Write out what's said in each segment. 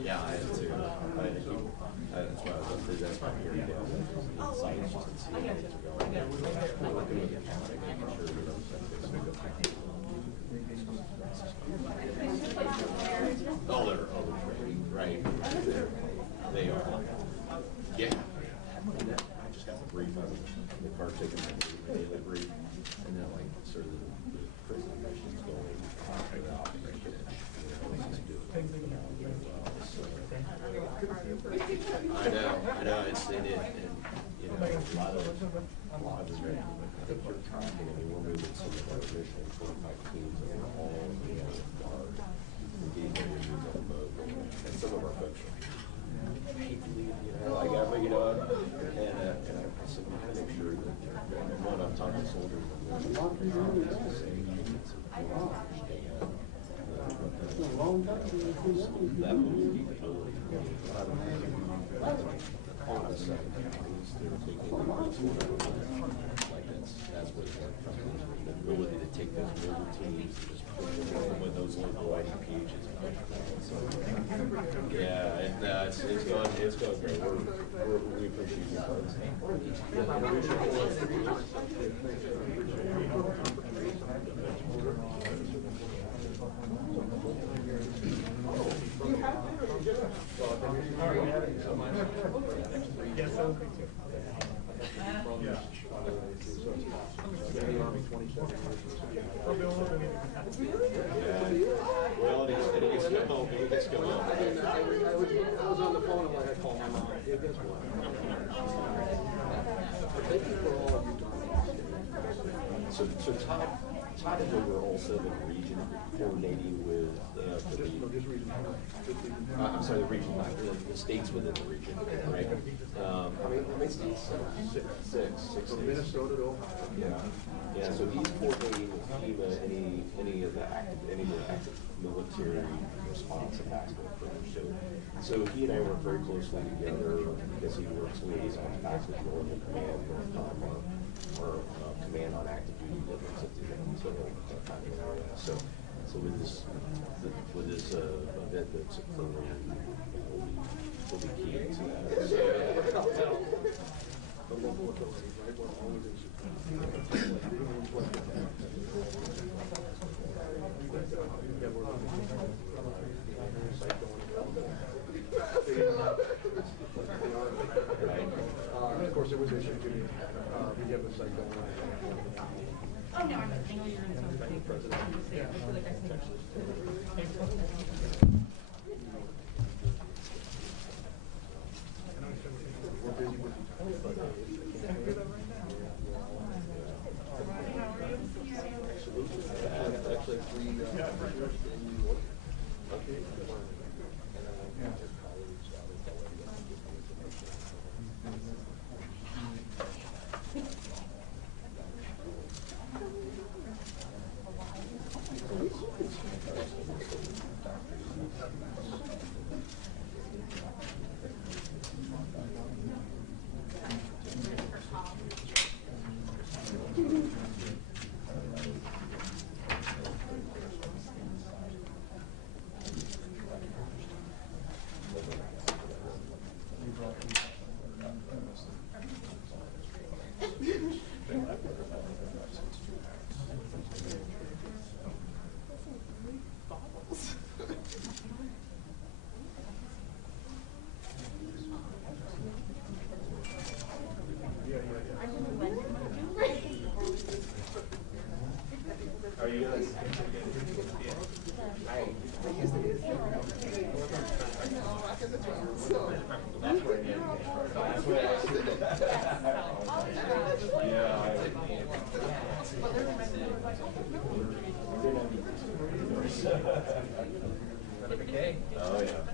Yeah, I had to. That's why I was up there. That's why I'm here today. I was on the site just to see how things are going. We're working with the county, making sure that those things oh, they're great, right? They are. Yeah. I just got the brief on the car taking my daily brief, and then like sort of the prison missions going out and breaking it. I know. It's and you know a lot of it. I think we're tracking. I mean, we're moving some of our initial 25 teams that are all are engaging in the boat, and some of our folks hate to leave. I got and I said we got to make sure that one, I'm talking to soldiers. A long time. That will keep it on the second like that's what the ability to take those mobile teams and just put them with those local IDPHs. Yeah, and it's going great. We appreciate you folks. Yes, that would be too. Well, it gets to go home. It gets to go home. I was on the phone and I called my mom. Hey, guess what? Thank you for all you've done. So Todd and we were also in the region coordinating with I'm sorry, the region, not the states within the region, right? How many states? Six states. From Minnesota to Ohio. Yeah. So he's coordinating with FEMA any of the active military response and task force. So he and I work very closely together because he works liaison back with Northern Command, or command on active duty limits at the time of area. So with this event that's occurring, we'll be key to that. The local authorities, right? We're always in of course, it was issued to me. We have a site going. Oh no, I'm not. I know you're in the president. I'm just saying, I feel like I said We're busy with actually 3 in New York. Okay. Are you guys? That's where Oh yeah.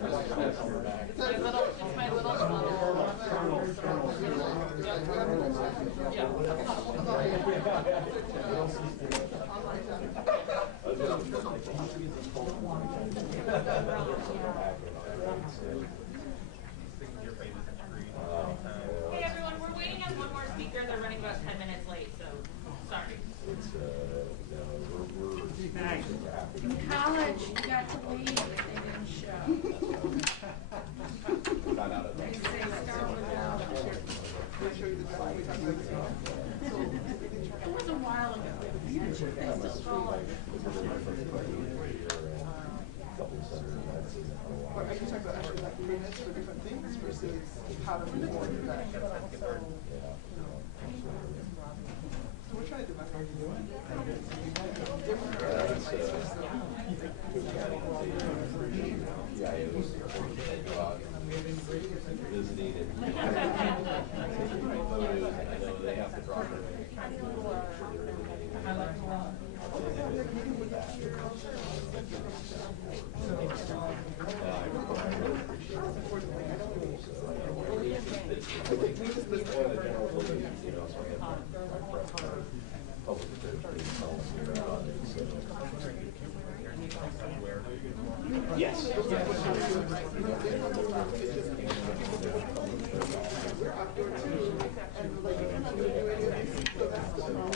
my little Hey everyone, we're waiting on one more speaker. They're running about 10 minutes late, so sorry. In college, you got to leave if they didn't show. They say start without. It was a while ago. Actually, they still call it. But I can talk about actually like minutes for different things versus how to report that. So we're trying to do my part. Yeah, it was visiting and taking photos, and I know they have to drop their Yes. We're outdoor too, and like we're not doing anything, so that's going on.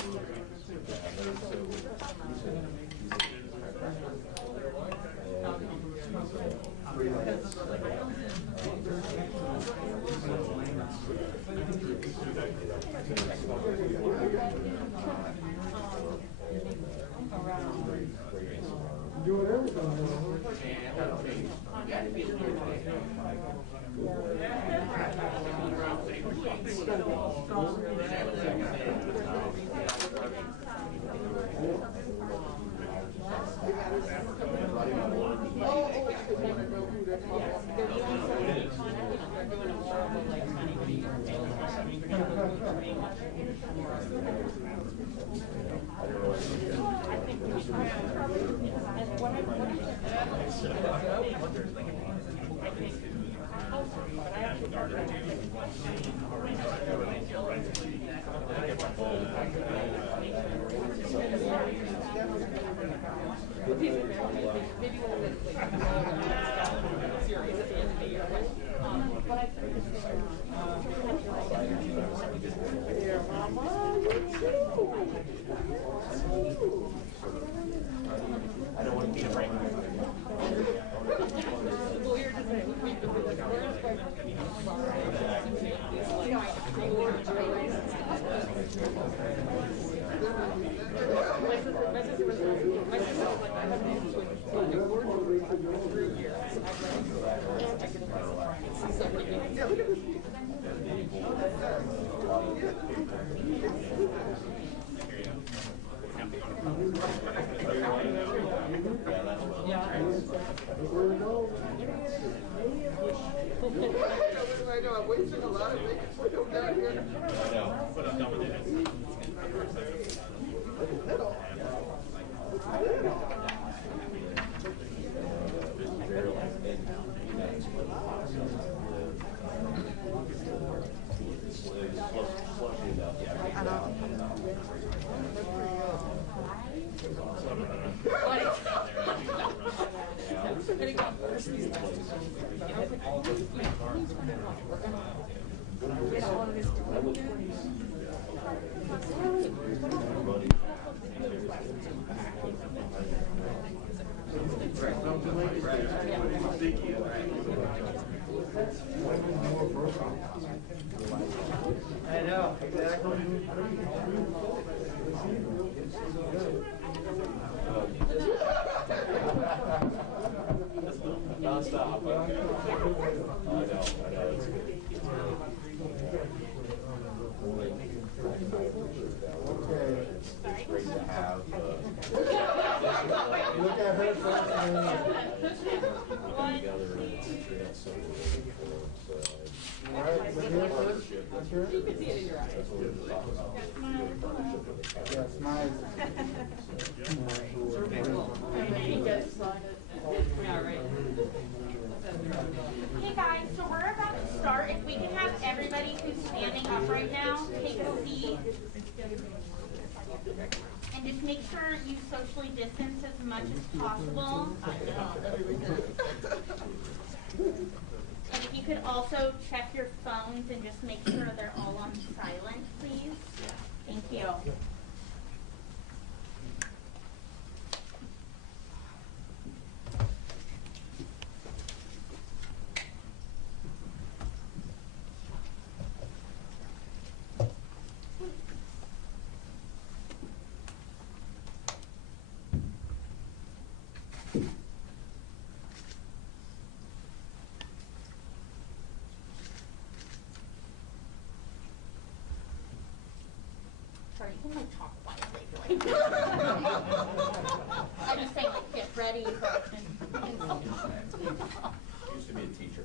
Doing everything. Maybe we'll series at the end of the year. But I think I don't want to be a break. well, you're just saying, we've been like, my sister was like, I haven't been to a word for 3 years. Yeah, look at this. I know, I'm wasting a lot of making photos down here. I know, but I'm done with it. I know, exactly. Non-stop. I know, it's good. It's great to have. Look at her first. Together, it's so Alright, look here first. That's her. You can see it in your eyes. that's what we're talking about. Yeah, smile. You guys sign it. Yeah, right. Hey guys, so we're about to start. If we can have everybody who's standing up right now take a seat. And just make sure you socially distance as much as possible. And if you could also check your phones and just make sure they're all on silent, please. Thank you. Sorry, you can like talk quietly if you like. I'm just saying, like, get ready for Used to be a teacher.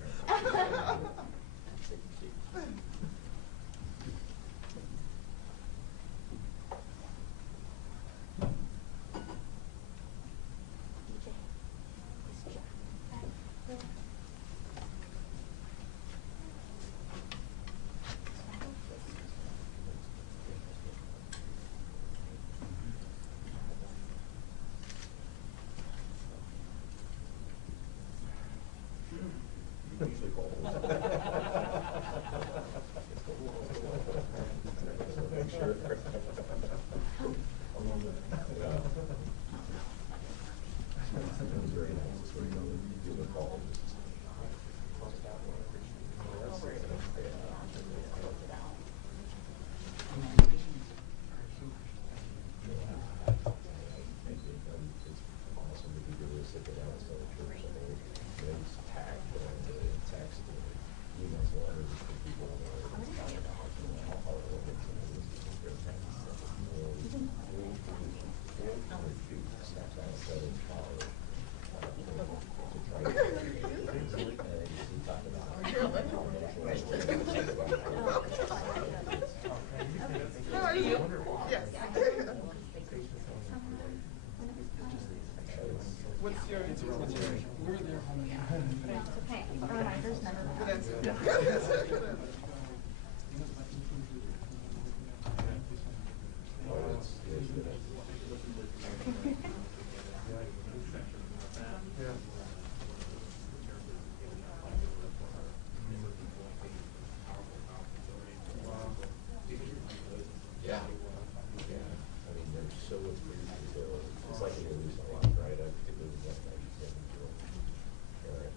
Usually cold. Make sure. Very nice. Where you go, do the call. How are you? Yes. What's your? We're there. It's okay. Reminders never That's Yeah. Yeah. I mean, there's so much for you to do. It's like in a lot, right? I particularly with that 97 year old parent.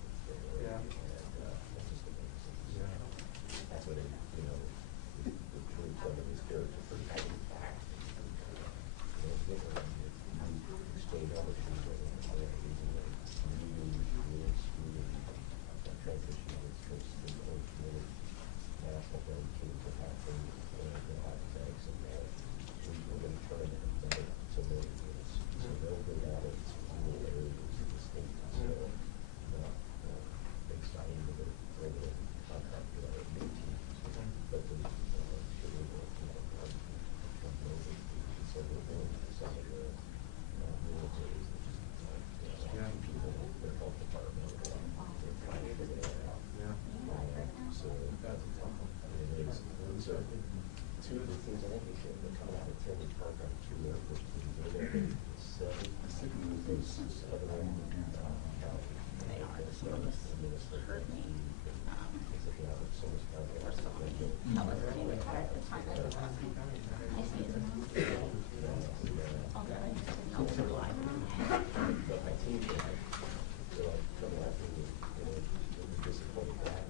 Yeah. And that's just amazing. Yeah. That's what it, you know, the true part of his character for having fact. You know, different. You exchange all the things that are amazing. Really screwing that transition is just the old really national brand teams that have things that have tags and we're going to turn it better so many years. So they'll go out in rural areas of the state. So big signing of it, further contract with our new teams. But the sure we'll so we're going to some of the rural areas that just people, their health department, they're trying to figure that out. So that's so two of the things I think we should have come out of Terry Park on two airport teams. They're there. Seven They are, this one was hurt me. That was when he retired at the time. I see it. Although I just didn't know it was alive. But my team died, so I come after me, disappointed that.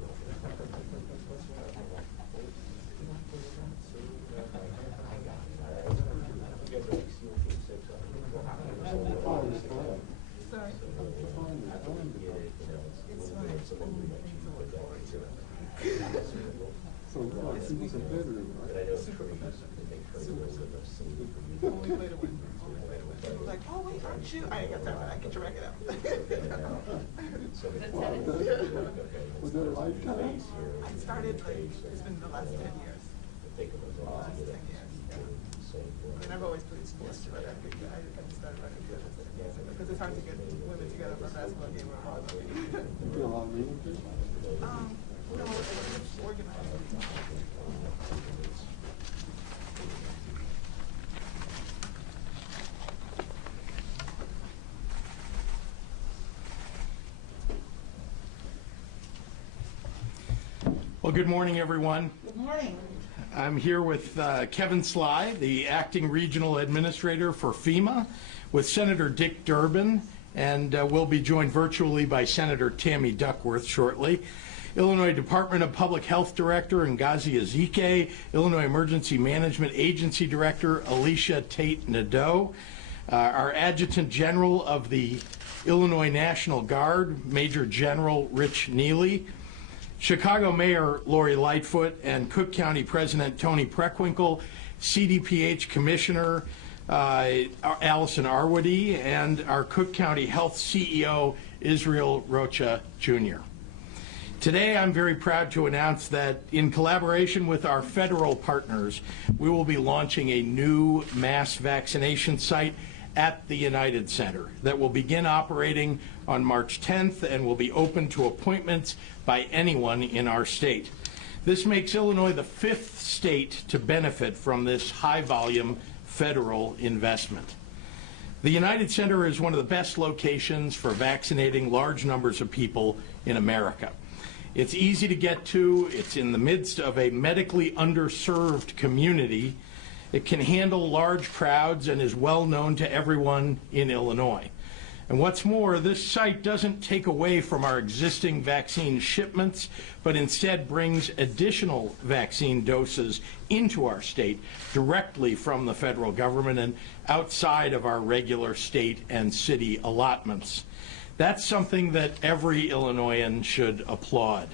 sorry. So, he was a veteran, But I right? know it's pretty much to make sure it was enough somebody for you. When we played a win. People were like, oh wait, aren't you? I ain't got time for that. Get your racket out. Was that a lifetime? I started like, it's been the last 10 years. Last 10 years. same I way. mean, I've always played sports too. Like, I think I just started running good because it's hard to get women together for a basketball game or a volleyball game. You know, No, it's organized. Well, good morning, everyone. Good morning. I'm here with Kevin Sly, the acting regional administrator for FEMA, with Senator Dick Durbin, and we'll be joined virtually by Senator Tammy Duckworth shortly. Illinois Department of Public Health Director Ngozi Ezike, Illinois Emergency Management Agency Director Alicia Tate Nadeau, our Adjutant General of the Illinois National Guard, Major General Rich Neely, Chicago Mayor Lori Lightfoot, and Cook County President Tony Preckwinkle, CDPH Commissioner Allison Arwady, and our Cook County Health CEO Israel Rocha Jr. Today, I'm very proud to announce that in collaboration with our federal partners, we will be launching a new mass vaccination site at the United Center that will begin operating on March 10th and will be open to appointments by anyone in our state. This makes Illinois the 5th state to benefit from this high-volume federal investment. The United Center is one of the best locations for vaccinating large numbers of people in America. It's easy to get to, it's in the midst of a medically underserved community. It can handle large crowds and is well known to everyone in Illinois. And what's more, this site doesn't take away from our existing vaccine shipments, but instead brings additional vaccine doses into our state directly from the federal government and outside of our regular state and city allotments. That's something that every Illinoisan should applaud.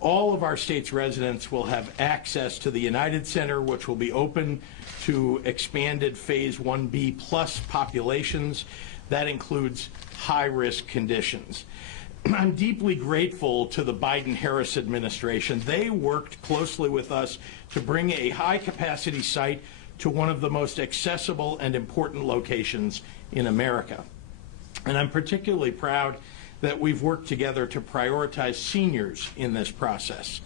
All of our state's residents will have access to the United Center, which will be open to expanded Phase 1B plus populations. That includes high-risk conditions. I'm deeply grateful to the Biden-Harris administration. They worked closely with us to bring a high-capacity site to one of the most accessible and important locations in America. And I'm particularly proud that we've worked together to prioritize seniors in this process.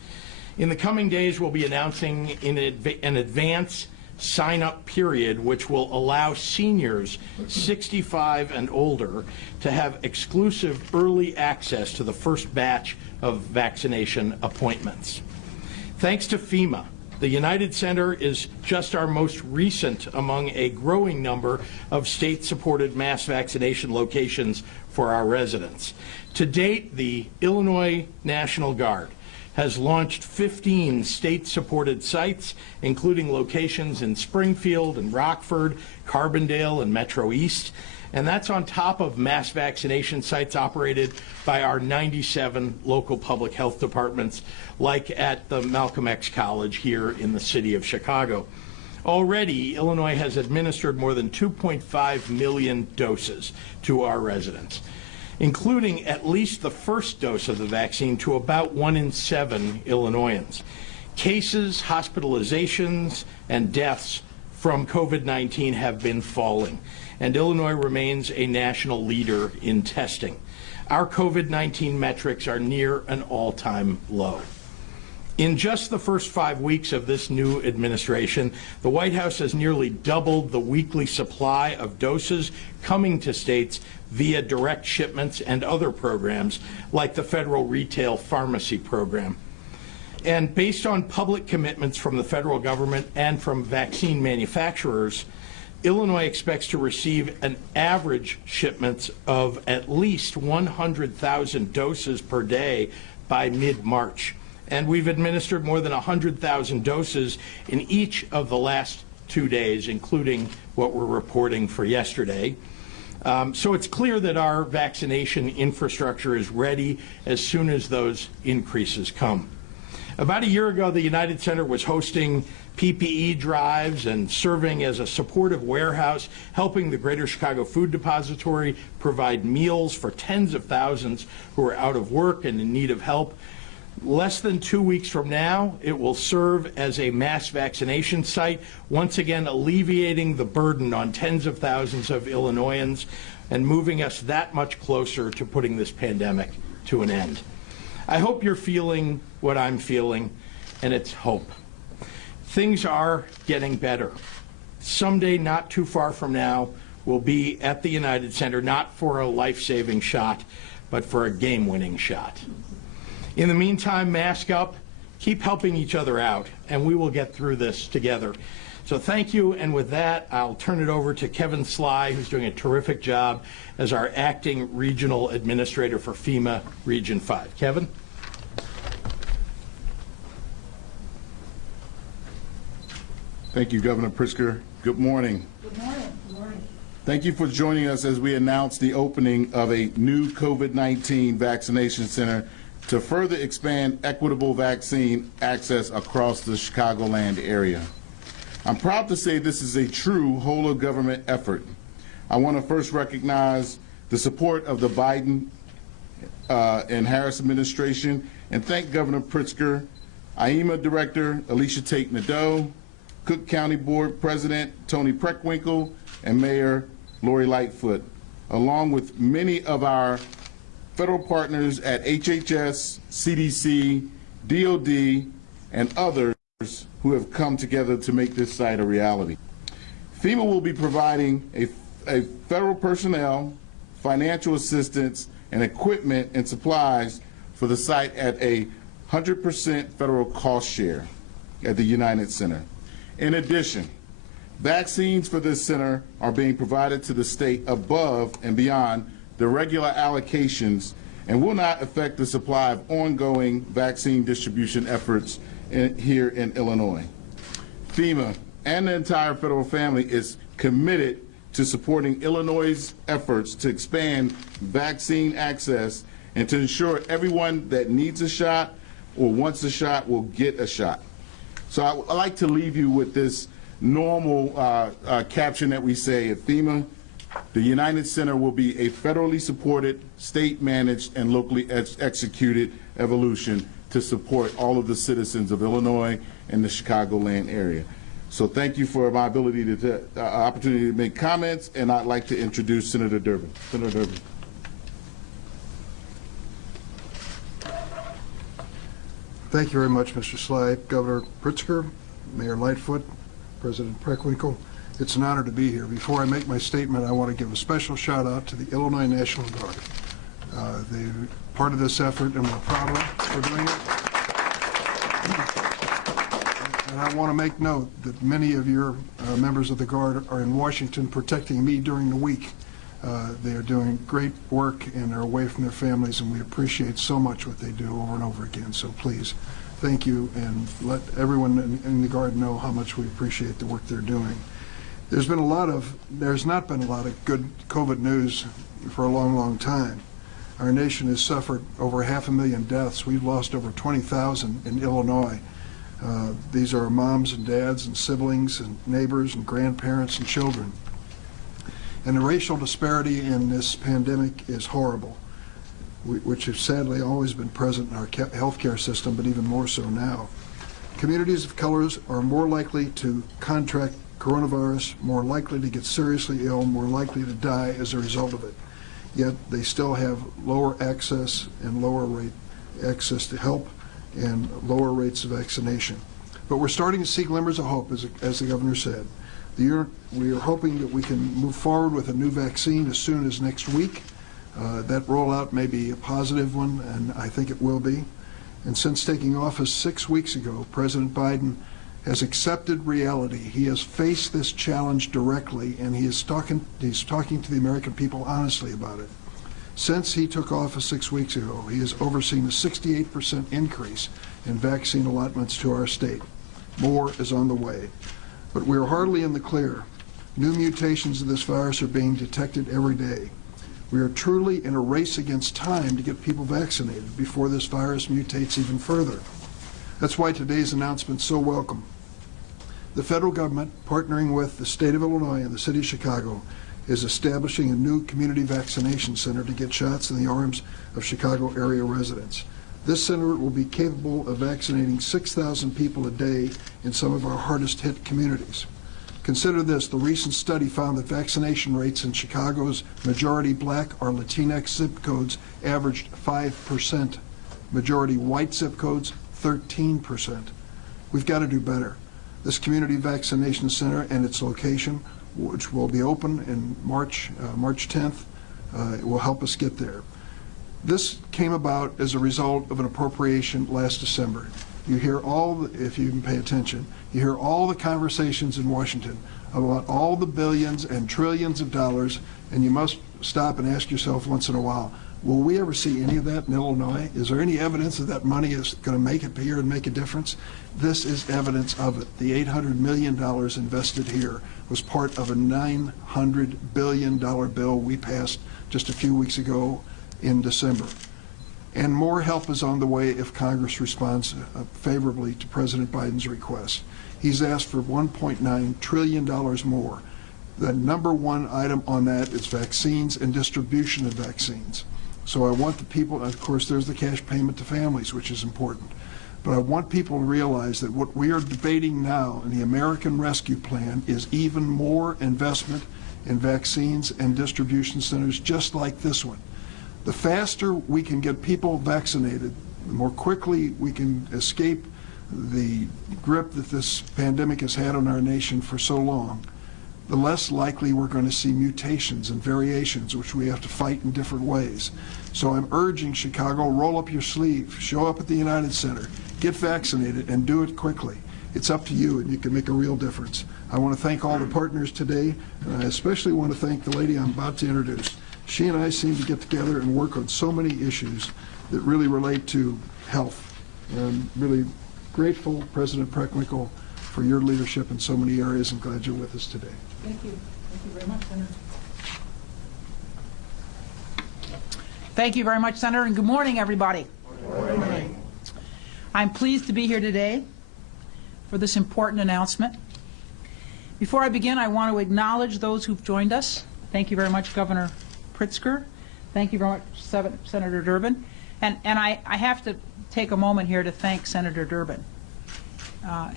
In the coming days, we'll be announcing an advance sign-up period which will allow seniors 65 and older to have exclusive early access to the first batch of vaccination appointments. Thanks to FEMA, the United Center is just our most recent among a growing number of state-supported mass vaccination locations for our residents. To date, the Illinois National Guard has launched 15 state-supported sites, including locations in Springfield and Rockford, Carbondale, and Metro East. And that's on top of mass vaccination sites operated by our 97 local public health departments, like at the Malcolm X College here in the city of Chicago. Already, Illinois has administered more than 2.5 million doses to our residents, including at least the first dose of the vaccine to about 1 in 7 Illinoisans. Cases, hospitalizations, and deaths from COVID-19 have been falling, and Illinois remains a national leader in testing. Our COVID-19 metrics are near an all-time low. In just the first 5 weeks of this new administration, the White House has nearly doubled the weekly supply of doses coming to states via direct shipments and other programs like the federal retail pharmacy program. And based on public commitments from the federal government and from vaccine manufacturers, Illinois expects to receive an average shipments of at least 100,000 doses per day by mid-March. And we've administered more than 100,000 doses in each of the last 2 days, including what we're reporting for yesterday. So it's clear that our vaccination infrastructure is ready as soon as those increases come. About a year ago, the United Center was hosting PPE drives and serving as a supportive warehouse, helping the Greater Chicago Food Depository provide meals for tens of thousands who are out of work and in need of help. Less than 2 weeks from now, it will serve as a mass vaccination site, once again alleviating the burden on tens of thousands of Illinoisans and moving us that much closer to putting this pandemic to an end. I hope you're feeling what I'm feeling, and it's hope. Things are getting better. Someday, not too far from now, we'll be at the United Center, not for a life-saving shot, but for a game-winning shot. In the meantime, mask up, keep helping each other out, and we will get through this together. So thank you, and with that, I'll turn it over to Kevin Sly, who's doing a terrific job as our acting regional administrator for FEMA Region 5. Kevin? Thank you, Governor Pritzker. Good morning. Good morning. Good morning. Thank you for joining us as we announce the opening of a new COVID-19 vaccination center to further expand equitable vaccine access across the Chicagoland area. I'm proud to say this is a true whole-of-government effort. I want to first recognize the support of the Biden and Harris administration and thank Governor Pritzker, IEMA Director Alicia Tate Nadeau, Cook County Board President Tony Preckwinkle, and Mayor Lori Lightfoot, along with many of our federal partners at HHS, CDC, DOD, and others who have come together to make this site a reality. FEMA will be providing a federal personnel, financial assistance, and equipment and supplies for the site at a 100% federal cost share at the United Center. In addition, vaccines for this center are being provided to the state above and beyond the regular allocations and will not affect the supply of ongoing vaccine distribution efforts here in Illinois. FEMA and the entire federal family is committed to supporting Illinois' efforts to expand vaccine access and to ensure everyone that needs a shot or wants a shot will get a shot. So I'd like to leave you with this normal caption that we say at FEMA: the United Center will be a federally supported, state-managed, and locally executed evolution to support all of the citizens of Illinois and the Chicagoland area. So thank you for my ability to opportunity to make comments, and I'd like to introduce Senator Durbin. Senator Durbin. Thank you very much, Mr. Sly. Governor Pritzker, Mayor Lightfoot, President Preckwinkle, it's an honor to be here. Before I make my statement, I want to give a special shout out to the Illinois National Guard. They're part of this effort, and we're proud of them for doing it. And I want to make note that many of your members of the Guard are in Washington protecting me during the week. They are doing great work and are away from their families, and we appreciate so much what they do over and over again. So please, thank you, and let everyone in the Guard know how much we appreciate the work they're doing. There's not been a lot of good COVID news for a long, long time. Our nation has suffered over 500,000 deaths. We've lost over 20,000 in Illinois. These are moms and dads and siblings and neighbors and grandparents and children. And the racial disparity in this pandemic is horrible, which has sadly always been present in our healthcare system, but even more so now. Communities of colors are more likely to contract coronavirus, more likely to get seriously ill, more likely to die as a result of it. Yet they still have lower access and lower rate access to help and lower rates of vaccination. But we're starting to see glimmers of hope, as the governor said. We are hoping that we can move forward with a new vaccine as soon as next week. That rollout may be a positive one, and I think it will be. And since taking office 6 weeks ago, President Biden has accepted reality. He has faced this challenge directly, and he's talking to the American people honestly about it. Since he took office 6 weeks ago, he has overseen a 68% increase in vaccine allotments to our state. More is on the way. But we are hardly in the clear. New mutations of this virus are being detected every day. We are truly in a race against time to get people vaccinated before this virus mutates even further. That's why today's announcement is so welcome. The federal government, partnering with the state of Illinois and the city of Chicago, is establishing a new community vaccination center to get shots in the arms of Chicago area residents. This center will be capable of vaccinating 6,000 people a day in some of our hardest hit communities. Consider this, the recent study found that vaccination rates in Chicago's majority black or Latinx zip codes averaged 5%. Majority white zip codes, 13%. We've got to do better. This community vaccination center and its location, which will be open in March 10th, will help us get there. This came about as a result of an appropriation last December. You hear if you can pay attention, you hear all the conversations in Washington about all the billions and trillions of dollars, and you must stop and ask yourself once in a while, will we ever see any of that in Illinois? Is there any evidence that that money is going to make it here and make a difference? This is evidence of it. The $800 million invested here was part of a $900 billion bill we passed just a few weeks ago in December. And more help is on the way if Congress responds favorably to President Biden's request. He's asked for $1.9 trillion more. The number one item on that is vaccines and distribution of vaccines. So I want the people, and of course there's the cash payment to families, which is important. But I want people to realize that what we are debating now in the American Rescue Plan is even more investment in vaccines and distribution centers just like this one. The faster we can get people vaccinated, the more quickly we can escape the grip that this pandemic has had on our nation for so long, the less likely we're going to see mutations and variations, which we have to fight in different ways. So I'm urging Chicago, roll up your sleeve, show up at the United Center, get vaccinated, and do it quickly. It's up to you, and you can make a real difference. I want to thank all the partners today, and I especially want to thank the lady I'm about to introduce. She and I seem to get together and work on so many issues that really relate to health. And I'm really grateful, President Pritzker, for your leadership in so many areas, and glad you're with us today. Thank you. Thank you very much, Senator. Thank you very much, Senator, and good morning, everybody. Good morning. I'm pleased to be here today for this important announcement. Before I begin, I want to acknowledge those who've joined us. Thank you very much, Governor Pritzker. Thank you very much, Senator Durbin. And I have to take a moment here to thank Senator Durbin.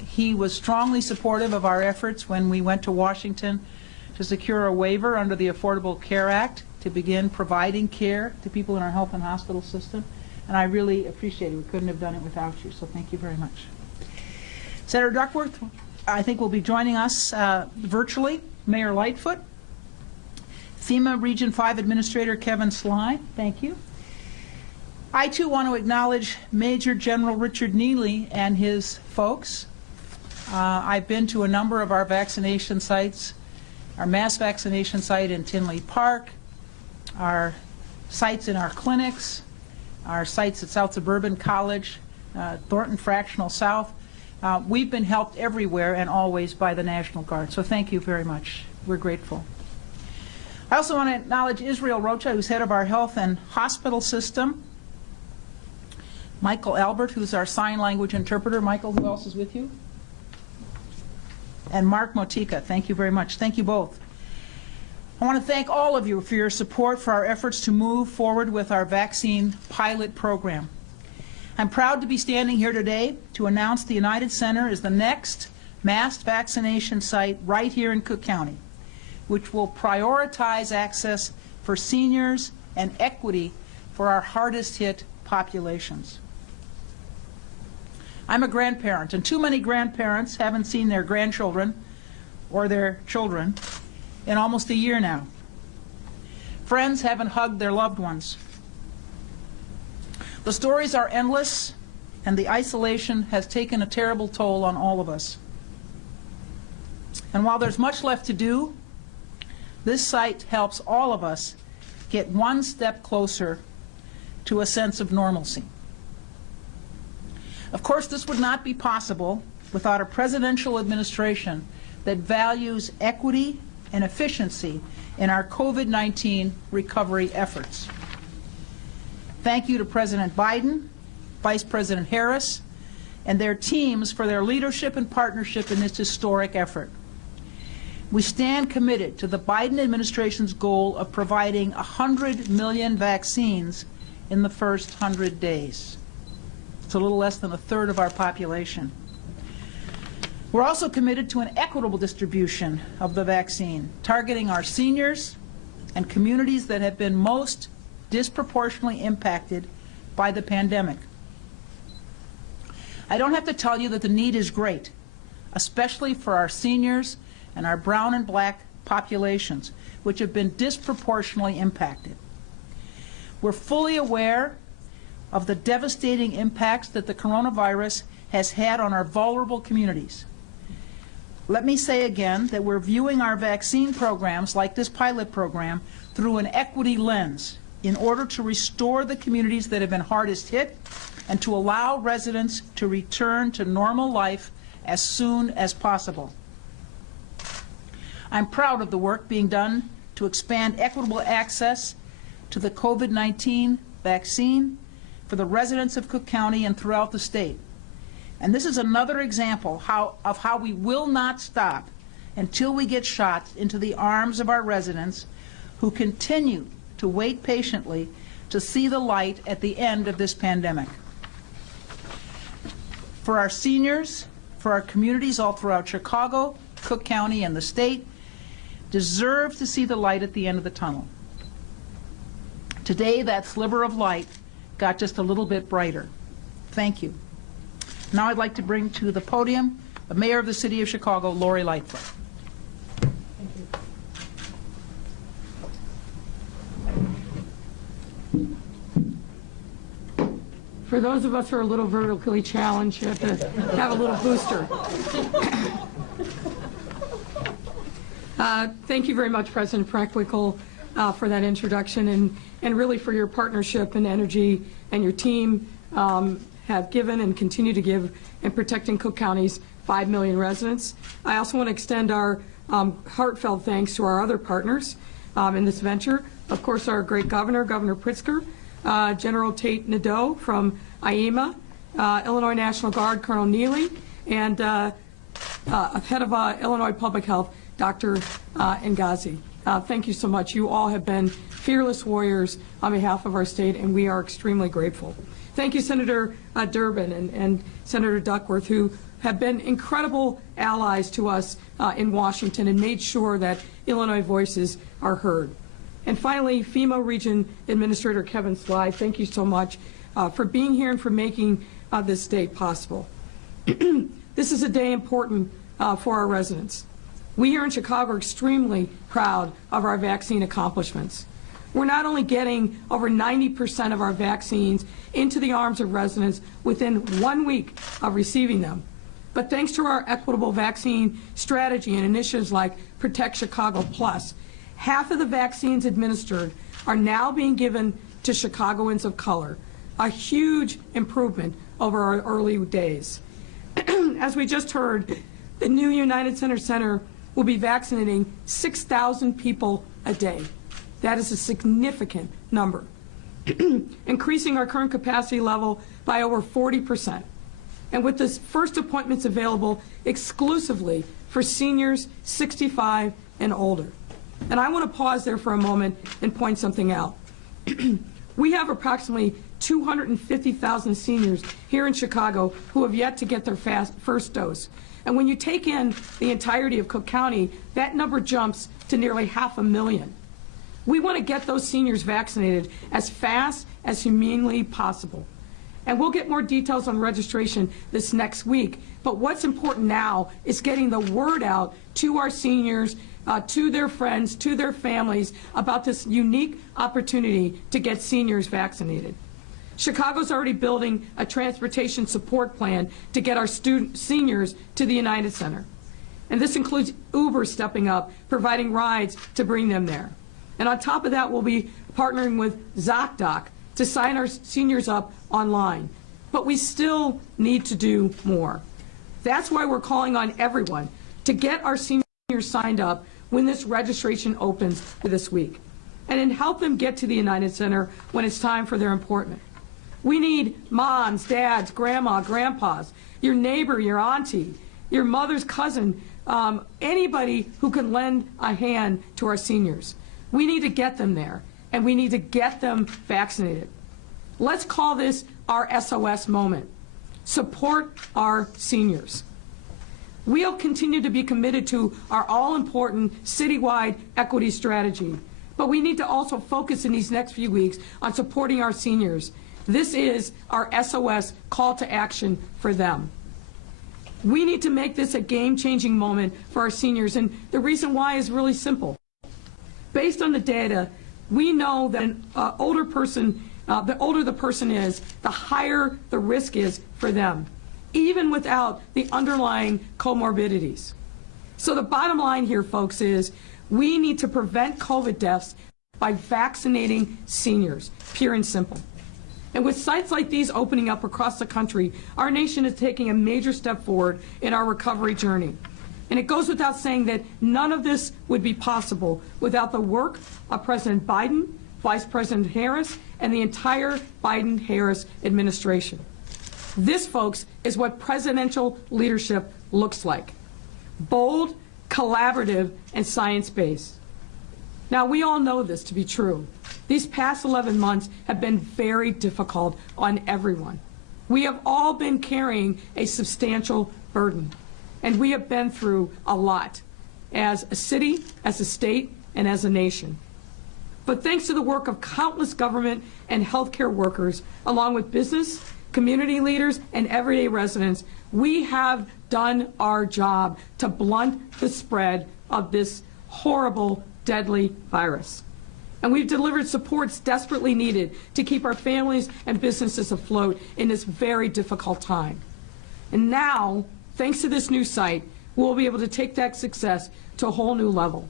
He was strongly supportive of our efforts when we went to Washington to secure a waiver under the Affordable Care Act to begin providing care to people in our health and hospital system. And I really appreciate it. We couldn't have done it without you, so thank you very much. Senator Duckworth, I think, will be joining us virtually. Mayor Lightfoot, FEMA Region 5 Administrator Kevin Sly, thank you. I, too, want to acknowledge Major General Richard Neely and his folks. I've been to a number of our vaccination sites, our mass vaccination site in Tinley Park, our sites in our clinics, our sites at South Suburban College, Thornton Fractional South. We've been helped everywhere and always by the National Guard, so thank you very much. We're grateful. I also want to acknowledge Israel Rocha, who's head of our health and hospital system, Michael Albert, who's our sign language interpreter. Michael, who else is with you? And Mark Motika, thank you very much. Thank you both. I want to thank all of you for your support for our efforts to move forward with our vaccine pilot program. I'm proud to be standing here today to announce the United Center is the next mass vaccination site right here in Cook County, which will prioritize access for seniors and equity for our hardest hit populations. I'm a grandparent, and too many grandparents haven't seen their grandchildren or their children in almost a year now. Friends haven't hugged their loved ones. The stories are endless, and the isolation has taken a terrible toll on all of us. And while there's much left to do, this site helps all of us get one step closer to a sense of normalcy. Of course, this would not be possible without a presidential administration that values equity and efficiency in our COVID-19 recovery efforts. Thank you to President Biden, Vice President Harris, and their teams for their leadership and partnership in this historic effort. We stand committed to the Biden administration's goal of providing 100 million vaccines in the first 100 days. It's a little less than a third of our population. We're also committed to an equitable distribution of the vaccine, targeting our seniors and communities that have been most disproportionately impacted by the pandemic. I don't have to tell you that the need is great, especially for our seniors and our brown and black populations, which have been disproportionately impacted. We're fully aware of the devastating impacts that the coronavirus has had on our vulnerable communities. Let me say again that we're viewing our vaccine programs, like this pilot program, through an equity lens in order to restore the communities that have been hardest hit and to allow residents to return to normal life as soon as possible. I'm proud of the work being done to expand equitable access to the COVID-19 vaccine for the residents of Cook County and throughout the state. And this is another example of how we will not stop until we get shots into the arms of our residents who continue to wait patiently to see the light at the end of this pandemic. For our seniors, for our communities all throughout Chicago, Cook County, and the state, deserve to see the light at the end of the tunnel. Today, that sliver of light got just a little bit brighter. Thank you. Now I'd like to bring to the podium the Mayor of the City of Chicago, Lori Lightfoot. For those of us who are a little vertically challenged, you have to have a little booster. Thank you very much, President Preckwinkle, for that introduction, and really for your partnership and energy and your team have given and continue to give in protecting Cook County's 5 million residents. I also want to extend our heartfelt thanks to our other partners in this venture. Of course, our great governor, Governor Pritzker, General Tate Nadeau from IEMA, Illinois National Guard Colonel Neely, and head of Illinois Public Health, Dr. Ngazi. Thank you so much. You all have been fearless warriors on behalf of our state, and we are extremely grateful. Thank you, Senator Durbin and Senator Duckworth, who have been incredible allies to us in Washington and made sure that Illinois voices are heard. And finally, FEMA Region Administrator Kevin Sly, thank you so much for being here and for making this day possible. This is a day important for our residents. We here in Chicago are extremely proud of our vaccine accomplishments. We're not only getting over 90% of our vaccines into the arms of residents within 1 week of receiving them, but thanks to our equitable vaccine strategy and initiatives like Protect Chicago Plus, half of the vaccines administered are now being given to Chicagoans of color, a huge improvement over our early days. As we just heard, the new United Center will be vaccinating 6,000 people a day. That is a significant number, increasing our current capacity level by over 40%. And with the first appointments available exclusively for seniors 65 and older. And I want to pause there for a moment and point something out. We have approximately 250,000 seniors here in Chicago who have yet to get their first dose. And when you take in the entirety of Cook County, that number jumps to nearly 500,000. We want to get those seniors vaccinated as fast as humanly possible. And we'll get more details on registration this next week. But what's important now is getting the word out to our seniors, to their friends, to their families about this unique opportunity to get seniors vaccinated. Chicago's already building a transportation support plan to get our seniors to the United Center. And this includes Uber stepping up, providing rides to bring them there. And on top of that, we'll be partnering with ZocDoc to sign our seniors up online. But we still need to do more. That's why we're calling on everyone to get our seniors signed up when this registration opens this week, and then help them get to the United Center when it's time for their appointment. We need moms, dads, grandma, grandpas, your neighbor, your auntie, your mother's cousin, anybody who can lend a hand to our seniors. We need to get them there, and we need to get them vaccinated. Let's call this our SOS moment. support our seniors. We'll continue to be committed to our all-important citywide equity strategy, but we need to also focus in these next few weeks on supporting our seniors. This is our SOS call to action for them. We need to make this a game-changing moment for our seniors, and the reason why is really simple. Based on the data, we know that an older person, the older the person is, the higher the risk is for them, even without the underlying comorbidities. So the bottom line here, folks, is we need to prevent COVID deaths by vaccinating seniors, pure and simple. And with sites like these opening up across the country, our nation is taking a major step forward in our recovery journey. And it goes without saying that none of this would be possible without the work of President Biden, Vice President Harris, and the entire Biden-Harris administration. This, folks, is what presidential leadership looks like: bold, collaborative, and science-based. Now, we all know this to be true. These past 11 months have been very difficult on everyone. We have all been carrying a substantial burden, and we have been through a lot as a city, as a state, and as a nation. But thanks to the work of countless government and healthcare workers, along with business, community leaders, and everyday residents, we have done our job to blunt the spread of this horrible, deadly virus. And we've delivered supports desperately needed to keep our families and businesses afloat in this very difficult time. And now, thanks to this new site, we'll be able to take that success to a whole new level.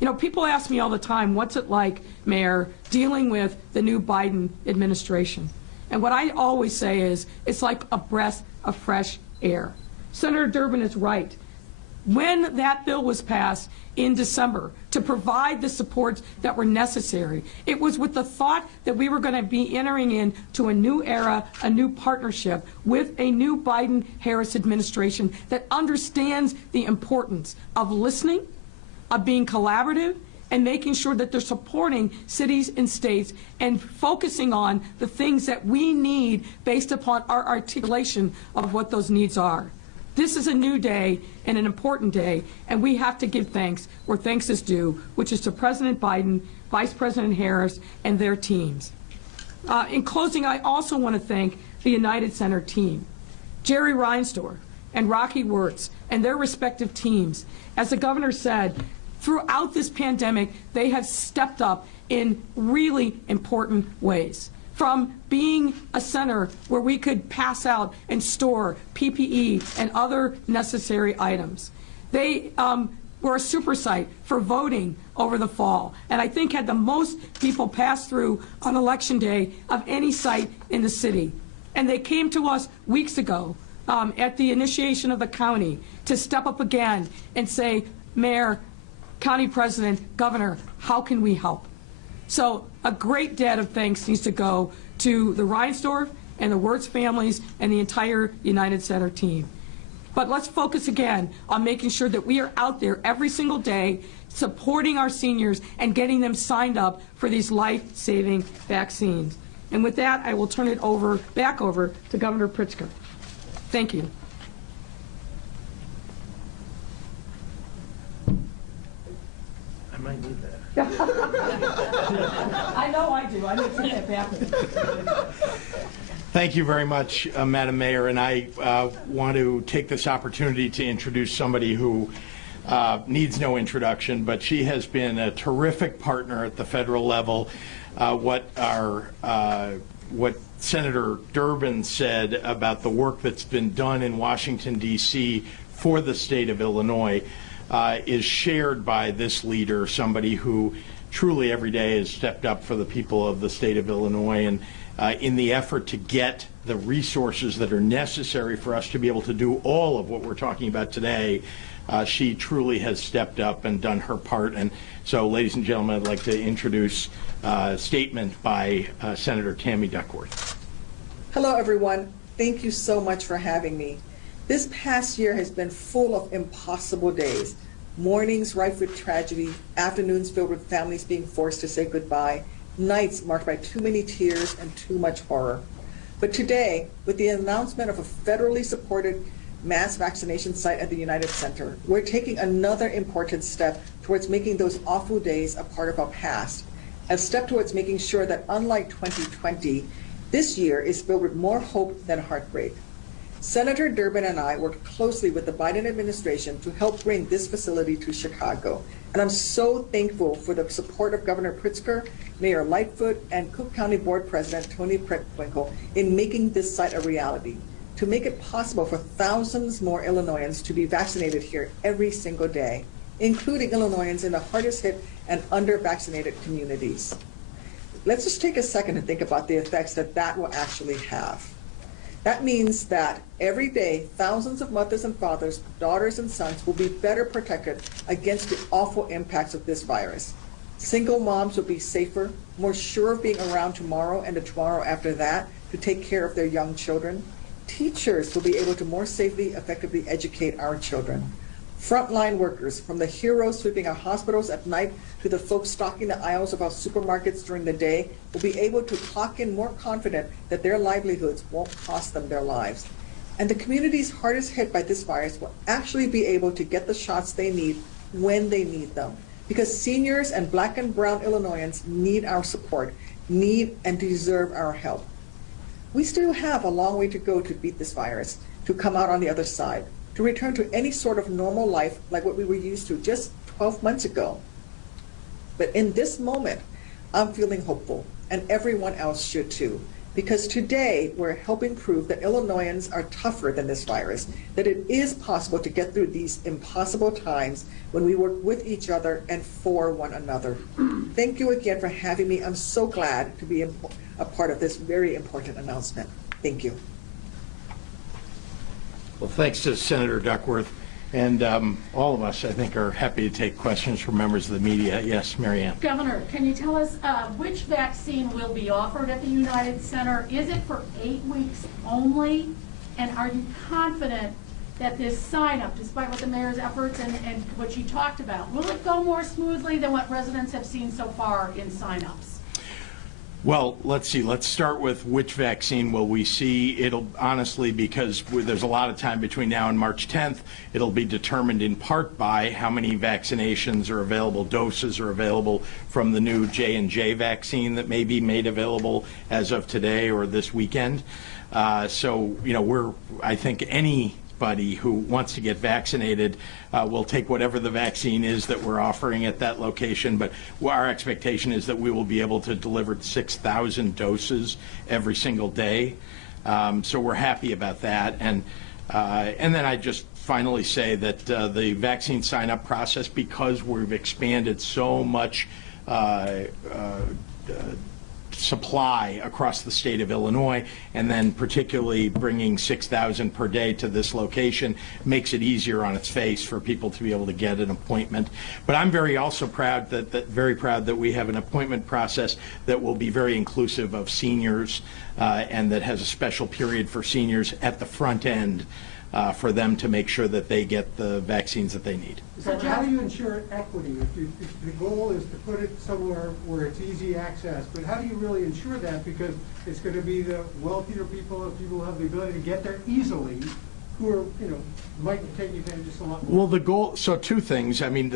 You know, people ask me all the time, what's it like, Mayor, dealing with the new Biden administration? And what I always say is, it's like a breath of fresh air. Senator Durbin is right. When that bill was passed in December to provide the supports that were necessary, it was with the thought that we were going to be entering into a new era, a new partnership with a new Biden-Harris administration that understands the importance of listening, of being collaborative, and making sure that they're supporting cities and states and focusing on the things that we need based upon our articulation of what those needs are. This is a new day and an important day, and we have to give thanks where thanks is due, which is to President Biden, Vice President Harris, and their teams. In closing, I also want to thank the United Center team, Jerry Reinsdorf and Rocky Wirtz and their respective teams. As the governor said, throughout this pandemic, they have stepped up in really important ways. From being a center where we could pass out and store PPE and other necessary items. They were a super site for voting over the fall, and I think had the most people pass through on Election Day of any site in the city. And they came to us weeks ago at the initiation of the county to step up again and say, Mayor, County President, Governor, how can we help? So a great debt of thanks needs to go to the Reinsdorf and the Wirtz families and the entire United Center team. But let's focus again on making sure that we are out there every single day supporting our seniors and getting them signed up for these life-saving vaccines. And with that, I will turn it back over to Governor Pritzker. Thank you. I might need that. I know I do. I need to get that back. Thank you very much, Madam Mayor, and I want to take this opportunity to introduce somebody who needs no introduction, but she has been a terrific partner at the federal level. What Senator Durbin said about the work that's been done in Washington, D.C. for the state of Illinois is shared by this leader, somebody who truly every day has stepped up for the people of the state of Illinois, and in the effort to get the resources that are necessary for us to be able to do all of what we're talking about today, she truly has stepped up and done her part. And so, ladies and gentlemen, I'd like to introduce a statement by Senator Tammy Duckworth. Hello, everyone. Thank you so much for having me. This past year has been full of impossible days. Mornings rife with tragedy, afternoons filled with families being forced to say goodbye, nights marked by too many tears and too much horror. But today, with the announcement of a federally supported mass vaccination site at the United Center, we're taking another important step towards making those awful days a part of our past, a step towards making sure that unlike 2020, this year is filled with more hope than heartbreak. Senator Durbin and I worked closely with the Biden administration to help bring this facility to Chicago. And I'm so thankful for the support of Governor Pritzker, Mayor Lightfoot, and Cook County Board President Tony Preckwinkle in making this site a reality, to make it possible for thousands more Illinoisans to be vaccinated here every single day, including Illinoisans in the hardest hit and under-vaccinated communities. Let's just take a second to think about the effects that will actually have. That means that every day, thousands of mothers and fathers, daughters and sons will be better protected against the awful impacts of this virus. Single moms will be safer, more sure of being around tomorrow and the tomorrow after that to take care of their young children. Teachers will be able to more safely, effectively educate our children. Frontline workers, from the heroes sweeping our hospitals at night to the folks stocking the aisles of our supermarkets during the day, will be able to clock in more confident that their livelihoods won't cost them their lives. And the communities hardest hit by this virus will actually be able to get the shots they need when they need them. Because seniors and Black and brown Illinoisans need our support, need and deserve our help. We still have a long way to go to beat this virus, to come out on the other side, to return to any sort of normal life like what we were used to just 12 months ago. But in this moment, I'm feeling hopeful, and everyone else should too, because today we're helping prove that Illinoisans are tougher than this virus, that it is possible to get through these impossible times when we work with each other and for one another. Thank you again for having me. I'm so glad to be a part of this very important announcement. Thank you. Well, thanks to Senator Duckworth. And all of us, I think, are happy to take questions from members of the media. Yes, Mary Ann. Governor, can you tell us which vaccine will be offered at the United Center? Is it for 8 weeks only? And are you confident that this sign-up, despite what the mayor's efforts and what she talked about, will it go more smoothly than what residents have seen so far in sign-ups? Well, let's see. Let's start with which vaccine will we see. It'll honestly, because there's a lot of time between now and March 10th, it'll be determined in part by how many vaccinations are available, doses are available from the new J&J vaccine that may be made available as of today or this weekend. So, you know, I think anybody who wants to get vaccinated will take whatever the vaccine is that we're offering at that location, but our expectation is that we will be able to deliver 6,000 doses every single day. So we're happy about that. And then I just finally say that the vaccine sign-up process, because we've expanded so much supply across the state of Illinois, and then particularly bringing 6,000 per day to this location, makes it easier on its face for people to be able to get an appointment. But I'm very proud that we have an appointment process that will be very inclusive of seniors and that has a special period for seniors at the front end for them to make sure that they get the vaccines that they need. So how do you ensure equity? If the goal is to put it somewhere where it's easy access, but how do you really ensure that? Because it's going to be the wealthier people, people who have the ability to get there easily, who are, you know, might take advantage of a lot more. Well, the goal, so two things. I mean,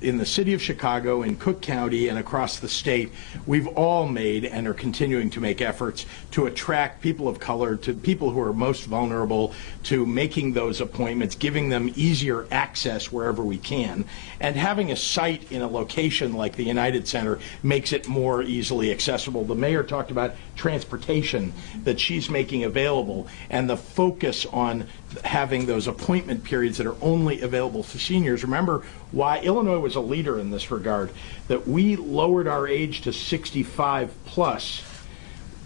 in the city of Chicago, in Cook County, and across the state, we've all made and are continuing to make efforts to attract people of color, to people who are most vulnerable, to making those appointments, giving them easier access wherever we can. And having a site in a location like the United Center makes it more easily accessible. The mayor talked about transportation that she's making available, and the focus on having those appointment periods that are only available to seniors. Remember why Illinois was a leader in this regard, that we lowered our age to 65 plus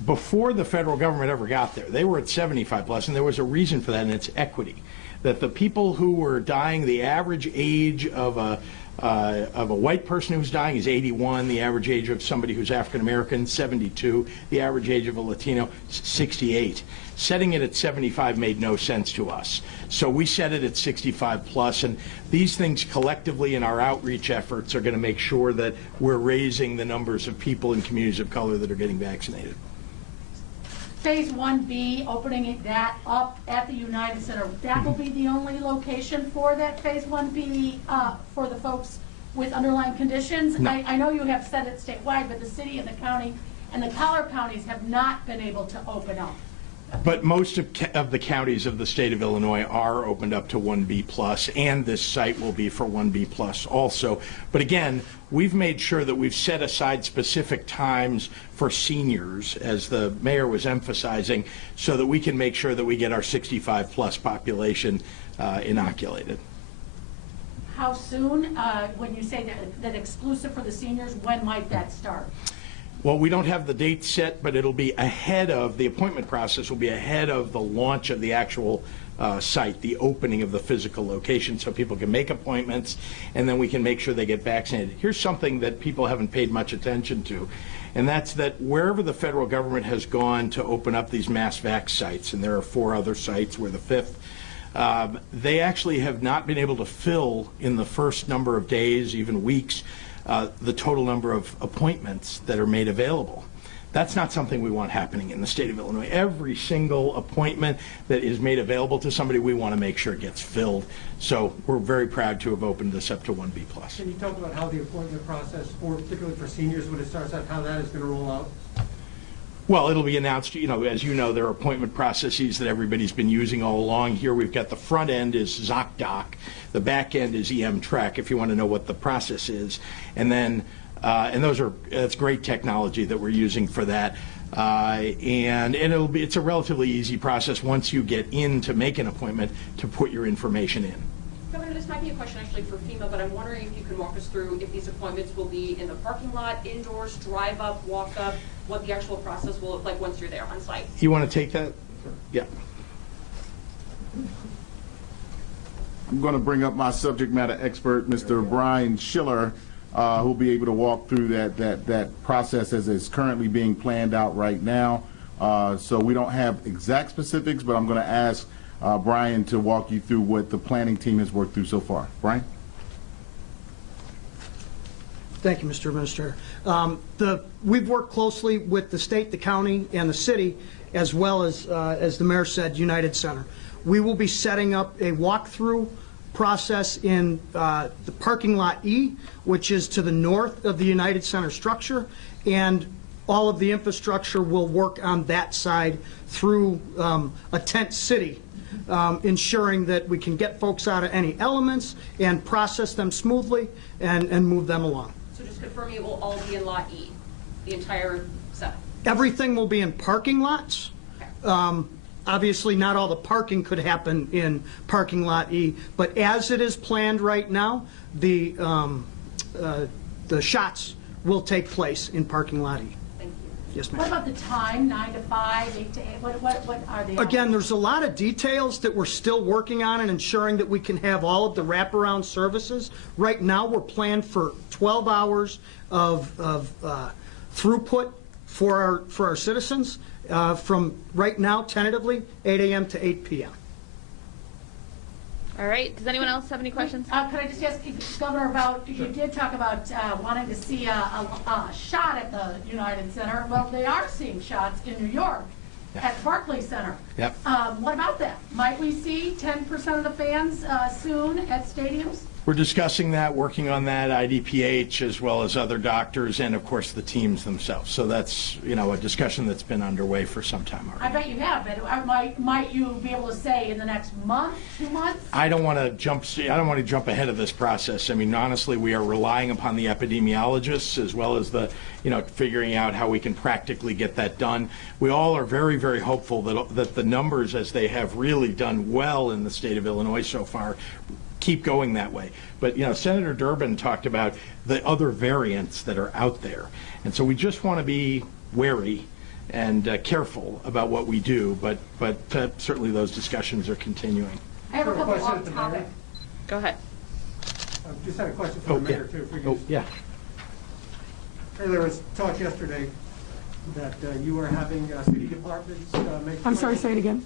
before the federal government ever got there. They were at 75 plus, and there was a reason for that, and it's equity. That the people who were dying, the average age of a white person who's dying is 81, the average age of somebody who's African American, 72, the average age of a Latino, 68. Setting it at 75 made no sense to us. So we set it at 65 plus, and these things collectively in our outreach efforts are going to make sure that we're raising the numbers of people in communities of color that are getting vaccinated. Phase 1B, opening that up at the United Center, that will be the only location for that Phase 1B for the folks with underlying conditions? No. I know you have said it statewide, but the city and the county and the collar counties have not been able to open up. But most of the counties of the state of Illinois are opened up to 1B+, and this site will be for 1B+ also. But again, we've made sure that we've set aside specific times for seniors, as the mayor was emphasizing, so that we can make sure that we get our 65+ population inoculated. How soon, when you say that exclusive for the seniors, when might that start? Well, we don't have the date set, but it'll be ahead of, the appointment process will be ahead of the launch of the actual site, the opening of the physical location, so people can make appointments, and then we can make sure they get vaccinated. Here's something that people haven't paid much attention to, and that's that wherever the federal government has gone to open up these mass vax sites, and there are 4 other sites, we're the 5th, they actually have not been able to fill in the first number of days, even weeks, the total number of appointments that are made available. That's not something we want happening in the state of Illinois. Every single appointment that is made available to somebody, we want to make sure it gets filled. So we're very proud to have opened this up to 1B+. Can you talk about how the appointment process, particularly for seniors, when it starts out, how that is going to roll out? Well, it'll be announced, as you know, there are appointment processes that everybody's been using all along. Here we've got the front end is ZocDoc, the back end is EM-Track, if you want to know what the process is. And then, that's great technology that we're using for that. And it's a relatively easy process once you get in to make an appointment to put your information in. Governor, this might be a question actually for FEMA, but I'm wondering if you can walk us through if these appointments will be in the parking lot, indoors, drive up, walk up, what the actual process will look like once you're there on site. You want to take that? Yeah. I'm going to bring up my subject matter expert, Mr. Brian Schiller, who'll be able to walk through that process as it's currently being planned out right now. So we don't have exact specifics, but I'm going to ask Brian to walk you through what the planning team has worked through so far. Brian? Thank you, Mr. Administrator. We've worked closely with the state, the county, and the city, as well as the mayor said, United Center. We will be setting up a walkthrough process in the parking lot E, which is to the north of the United Center structure, and all of the infrastructure will work on that side through a tent city, ensuring that we can get folks out of any elements and process them smoothly and move them along. So just confirming it will all be in Lot E, the entire set? Everything will be in parking lots. Okay. Obviously, not all the parking could happen in parking lot E, but as it is planned right now, the shots will take place in parking lot E. Thank you. Yes, ma'am. What about the time, 9 to 5, 8 to 8? What are they? Again, there's a lot of details that we're still working on and ensuring that we can have all of the wraparound services. Right now, we're planned for 12 hours of throughput for our citizens. From right now, tentatively, 8 a.m. to 8 p.m. All right. Does anyone else have any questions? Could I just ask, Governor, about, you did talk about wanting to see a shot at the United Center. Well, they are seeing shots in New York at Barclays Center. Yep. What about that? Might we see 10% of the fans soon at stadiums? We're discussing that, working on that, IDPH as well as other doctors and, of course, the teams themselves. So that's, a discussion that's been underway for some time already. I bet you have, but might you be able to say in the next month, 2 months? I don't want to jump ahead of this process. I mean, honestly, we are relying upon the epidemiologists as well as the, figuring out how we can practically get that done. We all are very, very hopeful that the numbers, as they have really done well in the state of Illinois so far, keep going that way. But, Senator Durbin talked about the other variants that are out there. And so we just want to be wary and careful about what we do, but certainly those discussions are continuing. I have a couple off topic. Go ahead. I just had a question for the mayor, too. If we could. Yeah. There was talk yesterday that you were having city departments make... I'm sorry, say it again.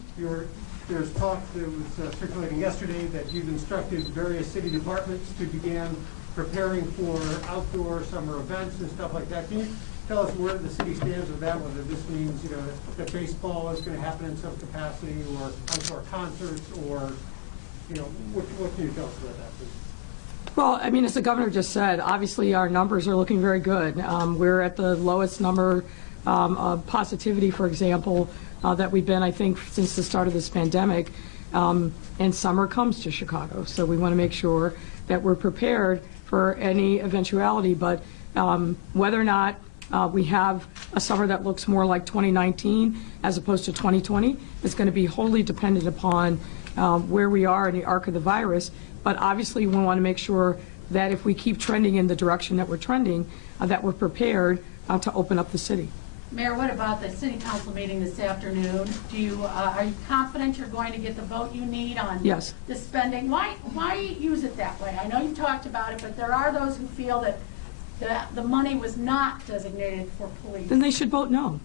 There's talk that was circulating yesterday that you've instructed various city departments to begin preparing for outdoor summer events and stuff like that. Can you tell us where the city stands with that, whether this means, you know, that baseball is going to happen in some capacity, or outdoor concerts, or, you know, what can you tell us about that, please? Well, I mean, as the governor just said, obviously our numbers are looking very good. We're at the lowest number of positivity, for example, that we've been, I think, since the start of this pandemic. And summer comes to Chicago, so we want to make sure that we're prepared for any eventuality. But whether or not we have a summer that looks more like 2019 as opposed to 2020 is going to be wholly dependent upon where we are in the arc of the virus. But obviously, we want to make sure that if we keep trending in the direction that we're trending, that we're prepared to open up the city. Mayor, what about the city council meeting this afternoon? Are you confident you're going to get the vote you need on Yes. the spending? Why use it that way? I know you talked about it, but there are those who feel that the money was not designated for police. Then they should vote no.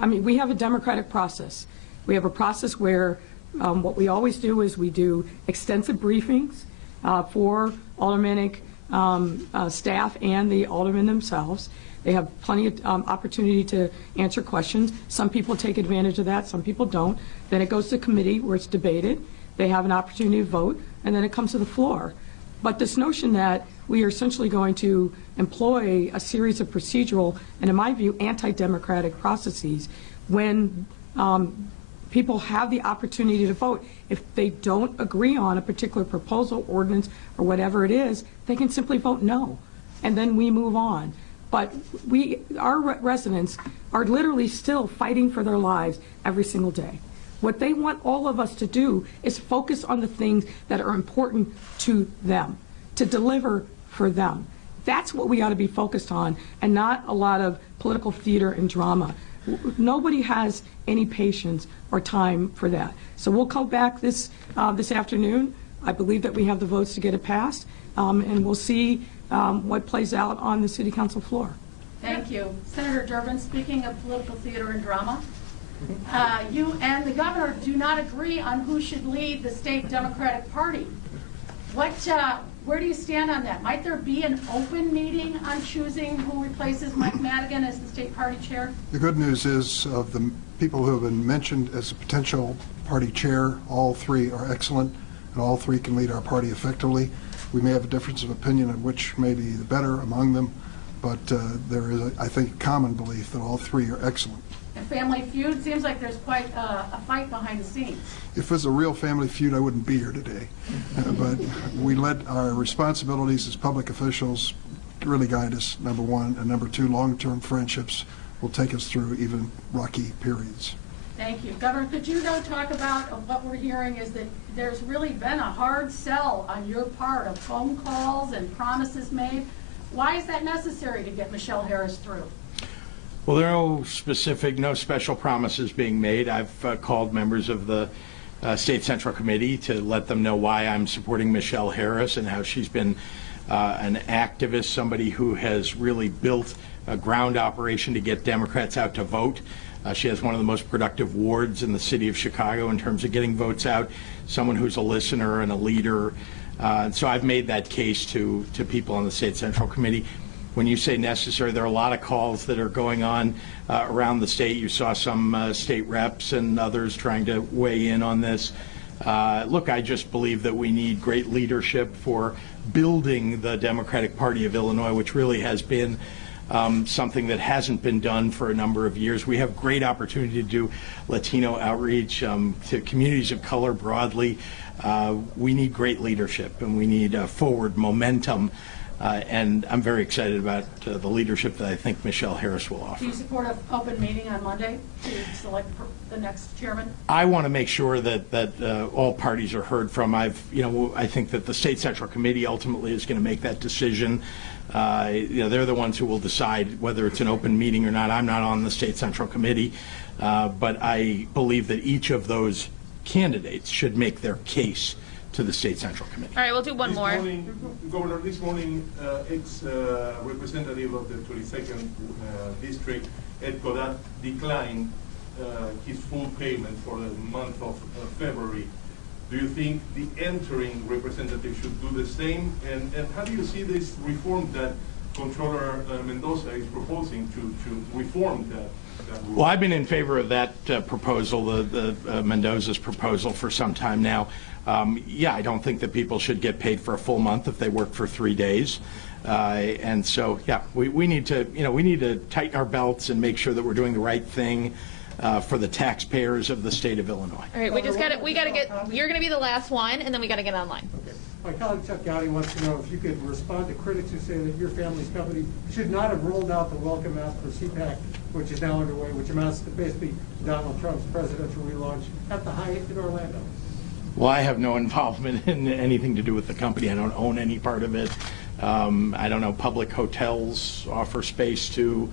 I mean, we have a democratic process. We have a process where what we always do is we do extensive briefings for aldermanic staff and the aldermen themselves. They have plenty of opportunity to answer questions. Some people take advantage of that, some people don't. Then it goes to committee where it's debated. They have an opportunity to vote, and then it comes to the floor. But this notion that we are essentially going to employ a series of procedural and, in my view, anti-democratic processes when people have the opportunity to vote. If they don't agree on a particular proposal, ordinance, or whatever it is, they can simply vote no, and then we move on. But our residents are literally still fighting for their lives every single day. What they want all of us to do is focus on the things that are important to them, to deliver for them. That's what we ought to be focused on, and not a lot of political theater and drama. Nobody has any patience or time for that. So we'll come back this afternoon. I believe that we have the votes to get it passed, and we'll see what plays out on the city council floor. Thank you. Senator Durbin, speaking of political theater and drama, you and the governor do not agree on who should lead the state Democratic Party. Where do you stand on that? Might there be an open meeting on choosing who replaces Mike Madigan as the state party chair? The good news is, of the people who have been mentioned as a potential party chair, all three are excellent, and all three can lead our party effectively. We may have a difference of opinion on which may be the better among them, but there is, I think, a common belief that all three are excellent. And Family Feud, seems like there's quite a fight behind the scenes. If it was a real Family Feud, I wouldn't be here today. But we let our responsibilities as public officials really guide us, number one, and number two, long-term friendships will take us through even rocky periods. Thank you. Governor, could you talk about what we're hearing is that there's really been a hard sell on your part of phone calls and promises made. Why is that necessary to get Michelle Harris through? Well, there are no special promises being made. I've called members of the State Central Committee to let them know why I'm supporting Michelle Harris and how she's been an activist, somebody who has really built a ground operation to get Democrats out to vote. She has one of the most productive wards in the city of Chicago in terms of getting votes out, someone who's a listener and a leader. So I've made that case to people on the State Central Committee. When you say necessary, there are a lot of calls that are going on around the state. You saw some state reps and others trying to weigh in on this. Look, I just believe that we need great leadership for building the Democratic Party of Illinois, which really has been something that hasn't been done for a number of years. We have great opportunity to do Latino outreach to communities of color broadly. We need great leadership, and we need forward momentum. And I'm very excited about the leadership that I think Michelle Harris will offer. Do you support an open meeting on Monday to select the next chairman? I want to make sure that all parties are heard from. I think that the State Central Committee ultimately is going to make that decision. They're the ones who will decide whether it's an open meeting or not. I'm not on the State Central Committee, but I believe that each of those candidates should make their case to the State Central Committee. All right, we'll do one more. Governor, this morning, ex-representative of the 22nd District, Ed Kodat, declined his full payment for the month of February. Do you think the entering representative should do the same? And how do you see this reform that Controller Mendoza is proposing to reform that rule. Well, I've been in favor of that proposal, the Mendoza's proposal, for some time now. Yeah, I don't think that people should get paid for a full month if they work for 3 days. And so, yeah, we need to tighten our belts and make sure that we're doing the right thing for the taxpayers of the state of Illinois. All right, we got to get, you're going to be the last one, and then we got to get online. Okay. My colleague Chuck Gowdy wants to know if you could respond to critics who say that your family's company should not have rolled out the welcome mat for CPAC, which is now underway, which amounts to basically Donald Trump's presidential relaunch at the Hyatt in Orlando. Well, I have no involvement in anything to do with the company. I don't own any part of it. I don't know, public hotels offer space to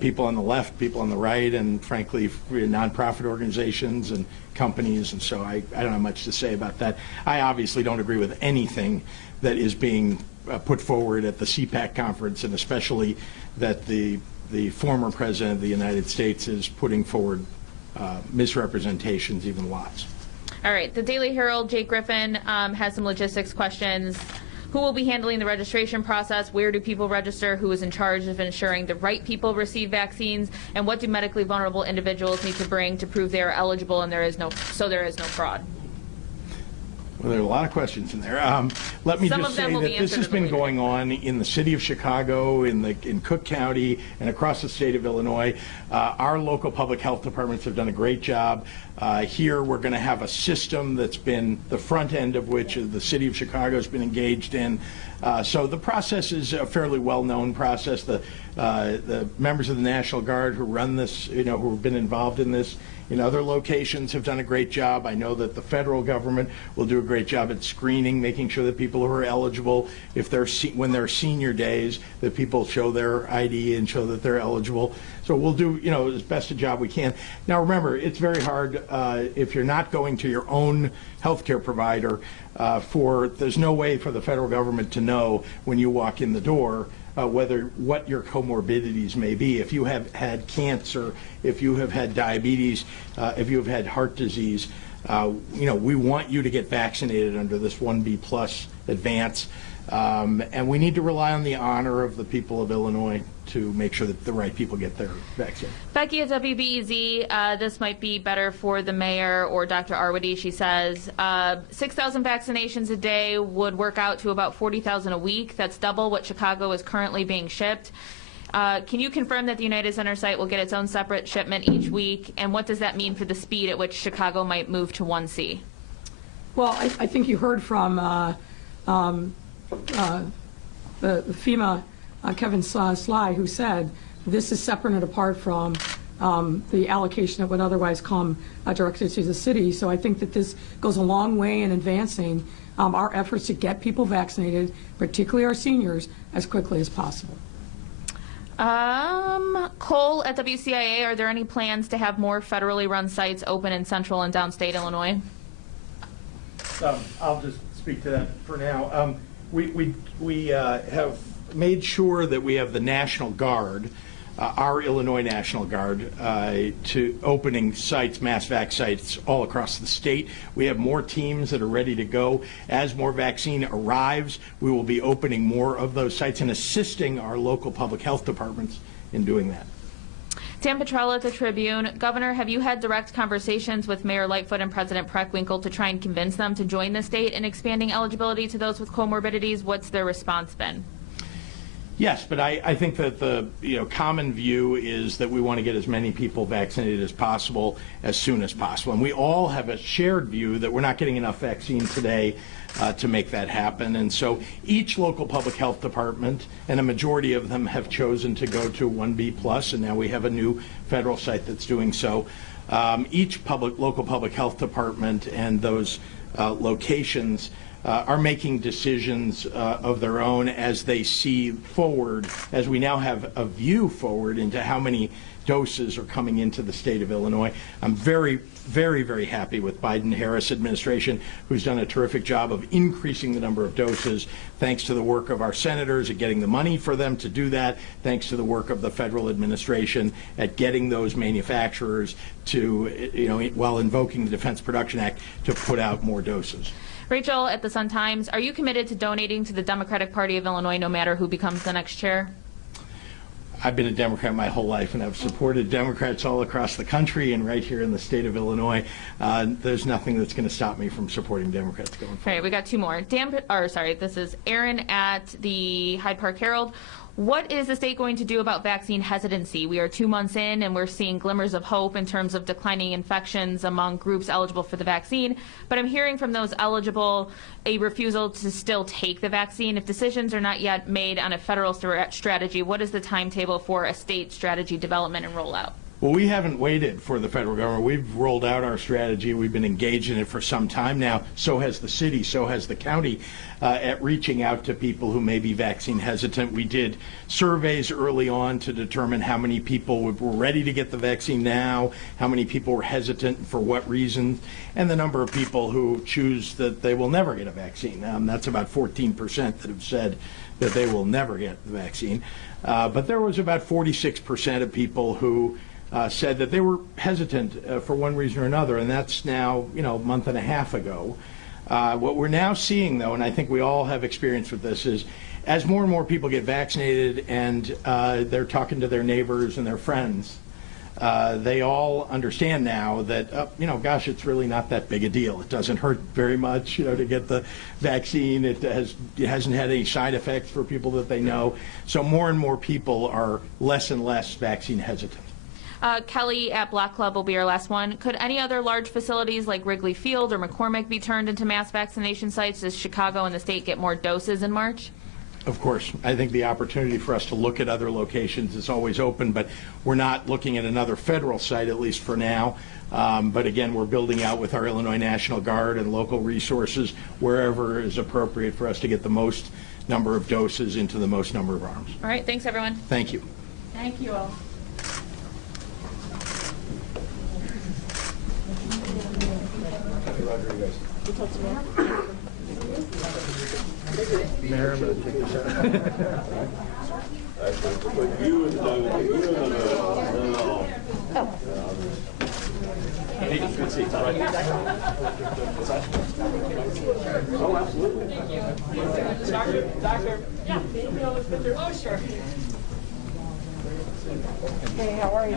people on the left, people on the right, and frankly, nonprofit organizations and companies, and so I don't have much to say about that. I obviously don't agree with anything that is being put forward at the CPAC conference, and especially that the former president of the United States is putting forward misrepresentations, even lies. All right, the Daily Herald, Jake Griffin, has some logistics questions. Who will be handling the registration process? Where do people register? Who is in charge of ensuring the right people receive vaccines? And what do medically vulnerable individuals need to bring to prove they are eligible and there is no fraud? Well, there are a lot of questions in there. Let me just say that this has been going on in the city of Chicago, in Cook County, and across the state of Illinois. Our local public health departments have done a great job. Here we're going to have a system that's been the front end of which the city of Chicago has been engaged in. So the process is a fairly well-known process. The members of the National Guard who run this, who have been involved in this in other locations have done a great job. I know that the federal government will do a great job at screening, making sure that people who are eligible, when they're senior days, that people show their ID and show that they're eligible. So we'll do, as best a job we can. Now remember, it's very hard if you're not going to your own healthcare provider. There's no way for the federal government to know when you walk in the door what your comorbidities may be. If you have had cancer, if you have had diabetes, if you have had heart disease, we want you to get vaccinated under this 1B plus advance. And we need to rely on the honor of the people of Illinois to make sure that the right people get their vaccine. Becky at WBEZ, this might be better for the mayor or Dr. Arwady. She says 6,000 vaccinations a day would work out to about 40,000 a week. That's double what Chicago is currently being shipped. Can you confirm that the United Center site will get its own separate shipment each week? And what does that mean for the speed at which Chicago might move to 1C? Well, I think you heard from the FEMA, Kevin Sly, who said this is separate and apart from the allocation that would otherwise come directed to the city. So I think that this goes a long way in advancing our efforts to get people vaccinated, particularly our seniors, as quickly as possible. Cole at WCIA, are there any plans to have more federally run sites open in central and downstate Illinois? I'll just speak to that for now. We have made sure that we have the National Guard, our Illinois National Guard, to opening sites, mass vac sites all across the state. We have more teams that are ready to go. As more vaccine arrives, we will be opening more of those sites and assisting our local public health departments in doing that. Dan Petrella at the Tribune. Governor, have you had direct conversations with Mayor Lightfoot and President Preckwinkle to try and convince them to join the state in expanding eligibility to those with comorbidities? What's their response been? Yes, but I think that the common view is that we want to get as many people vaccinated as possible as soon as possible. And we all have a shared view that we're not getting enough vaccine today to make that happen. And so each local public health department, and a majority of them, have chosen to go to 1B+, and now we have a new federal site that's doing so. Each local public health department and those locations are making decisions of their own as they see forward, as we now have a view forward into how many doses are coming into the state of Illinois. I'm very, very, very happy with Biden-Harris administration, who's done a terrific job of increasing the number of doses, thanks to the work of our senators at getting the money for them to do that, thanks to the work of the federal administration at getting those manufacturers to, while invoking the Defense Production Act, to put out more doses. Rachel at the Sun-Times, are you committed to donating to the Democratic Party of Illinois no matter who becomes the next chair? I've been a Democrat my whole life, and I've supported Democrats all across the country and right here in the state of Illinois. There's nothing that's going to stop me from supporting Democrats going forward. All right, we got two more. This is Aaron at the Hyde Park Herald. What is the state going to do about vaccine hesitancy? We are 2 months in, and we're seeing glimmers of hope in terms of declining infections among groups eligible for the vaccine. But I'm hearing from those eligible a refusal to still take the vaccine. If decisions are not yet made on a federal strategy, what is the timetable for a state strategy development and rollout? Well, we haven't waited for the federal government. We've rolled out our strategy. We've been engaged in it for some time now. So has the city, so has the county, at reaching out to people who may be vaccine hesitant. We did surveys early on to determine how many people were ready to get the vaccine now, how many people were hesitant, for what reasons, and the number of people who choose that they will never get a vaccine. That's about 14% that have said that they will never get the vaccine. But there was about 46% of people who said that they were hesitant for one reason or another, and that's now, a month and a half ago. What we're now seeing, though, and I think we all have experience with this, is as more and more people get vaccinated and they're talking to their neighbors and their friends, they all understand now that, gosh, it's really not that big a deal. It doesn't hurt very much, to get the vaccine. It hasn't had any side effects for people that they know. So more and more people are less and less vaccine hesitant. Kelly at Block Club will be our last one. Could any other large facilities like Wrigley Field or McCormick be turned into mass vaccination sites as Chicago and the state get more doses in March? Of course. I think the opportunity for us to look at other locations is always open, but we're not looking at another federal site, at least for now. But again, we're building out with our Illinois National Guard and local resources wherever is appropriate for us to get the most number of doses into the most number of arms. All right. Thanks, everyone. Thank you. Thank you all. Mayor, I'm going to take a shot. Oh, absolutely. Doctor. Yeah. Oh, sure. Hey, how are you?